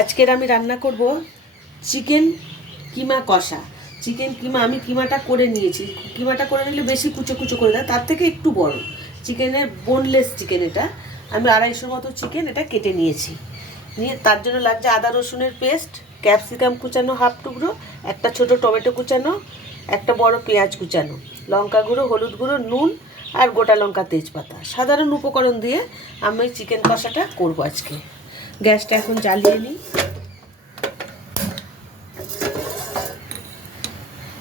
আজকের আমি রান্না করব চিকেন কিমা কষা। চিকেন কিমা আমি কিমাটা করে নিয়েছি। কিমাটা করে নিলে বেশি কুচো কুচো করে দেয়, তার থেকে একটু বড় চিকেনের বোনলেস চিকেন। এটা আমি 250 মতো চিকেন এটা কেটে নিয়েছি। নিয়ে তার জন্য লাগছে আদা রসুনের পেস্ট, ক্যাপসিকাম কুচানো হাফ টুকরো, একটা ছোট টমেটো কুচানো, একটা বড় পেঁয়াজ কুচানো, লঙ্কা গুঁড়ো, হলুদ গুঁড়ো, নুন আর গোটা লঙ্কা, তেজপাতা। সাধারণ উপকরণ দিয়ে আমি চিকেন কষাটা করব আজকে। গ্যাসটা এখন জ্বালিয়ে নিই।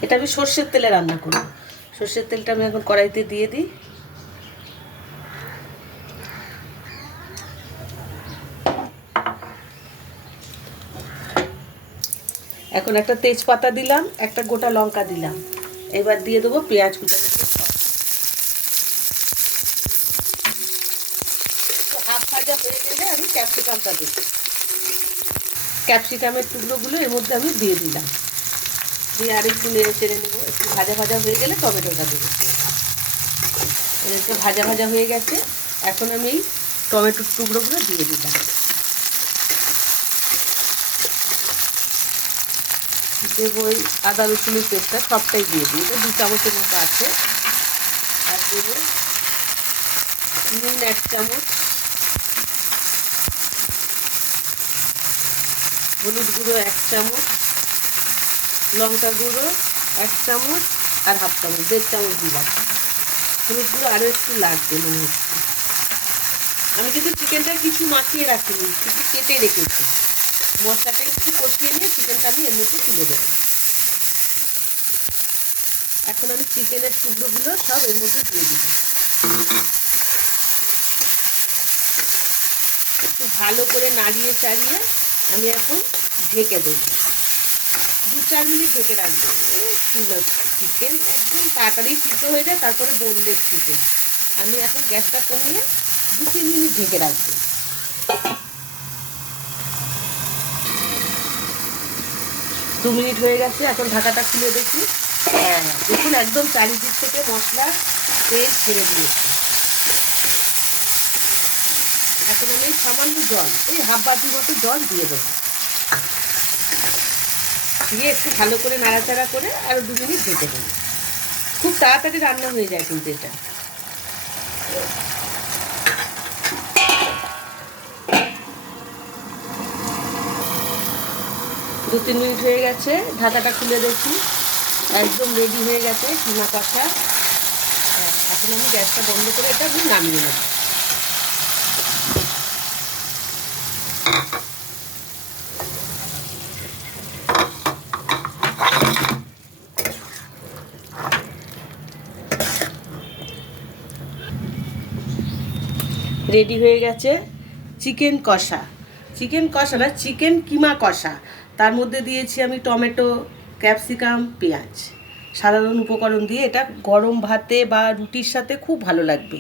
এটা আমি সর্ষের তেলে রান্না করব। সর্ষের তেলটা আমি এখন কড়াইতে দিয়ে দিই। এখন একটা তেজপাতা দিলাম, একটা গোটা লঙ্কা দিলাম। এবার দিয়ে দেবো পেঁয়াজ কুচানো। হাফ ভাজা হয়ে গেলে আমি ক্যাপসিকামটা দেবো। ক্যাপসিকামের টুকরোগুলো এর মধ্যে আমি দিয়ে দিলাম। দিয়ে আরেকটু নেড়ে চেড়ে নেবো। একটু ভাজা ভাজা হয়ে গেলে টমেটোটা দেবো। একটু ভাজা ভাজা হয়ে গেছে, এখন আমি এই টমেটোর টুকরোগুলো দিয়ে দিলাম। দেবো ওই আদা রসুনের পেস্টটা, সবটাই দিয়ে দিই। এটা 2 চামচের মতো আছে। আর দেবো নুন 1 চামচ, হলুদ গুঁড়ো 1 চামচ, লঙ্কা গুঁড়ো 1 চামচ আর হাফ চামচ, 1.5 চামচ দিলাম। হলুদ গুঁড়ো আরও একটু লাগবে মনে হচ্ছে। আমি কিন্তু চিকেনটা কিছু মাখিয়ে রাখিনি, কিছু কেটে রেখেছি। মশলাটা একটু কষিয়ে নিয়ে চিকেনটা আমি এর মধ্যে তুলে দেবো। এখন আমি চিকেনের টুকরোগুলো সব এর মধ্যে দিয়ে দিলাম। একটু ভালো করে নাড়িয়ে চাড়িয়ে আমি এখন ঢেকে দেবো। 2-4 মিনিট ঢেকে রাখবো। চিকেন একদম তাড়াতাড়ি সিদ্ধ হয়ে যায়, তারপরে বোনলেস চিকেন। আমি এখন গ্যাসটা কমিয়ে 2-3 মিনিট ঢেকে রাখবো। 2 মিনিট হয়ে গেছে, এখন ঢাকাটা খুলে দেখি। হ্যাঁ, দেখুন একদম চারিদিক থেকে মশলা তেল ছেড়ে দিয়েছে। এখন আমি সামান্য জল, এই হাফ বাটি মতো জল দিয়ে দেবো। দিয়ে একটু ভালো করে নাড়াচাড়া করে আরও 2 মিনিট ঢেকে দেবো। খুব তাড়াতাড়ি রান্না হয়ে যায় কিন্তু এটা। দু 3 মিনিট হয়ে গেছে, ঢাকাটা খুলে দেখি। একদম রেডি হয়ে গেছে কিমা কষা। হ্যাঁ, এখন আমি গ্যাসটা বন্ধ করে এটা আমি নামিয়ে নেব। রেডি হয়ে গেছে চিকেন কষা। চিকেন কষা না, চিকেন কিমা কষা। তার মধ্যে দিয়েছি আমি টমেটো, ক্যাপসিকাম, পেঁয়াজ। সাধারণ উপকরণ দিয়ে এটা গরম ভাতে বা রুটির সাথে খুব ভালো লাগবে।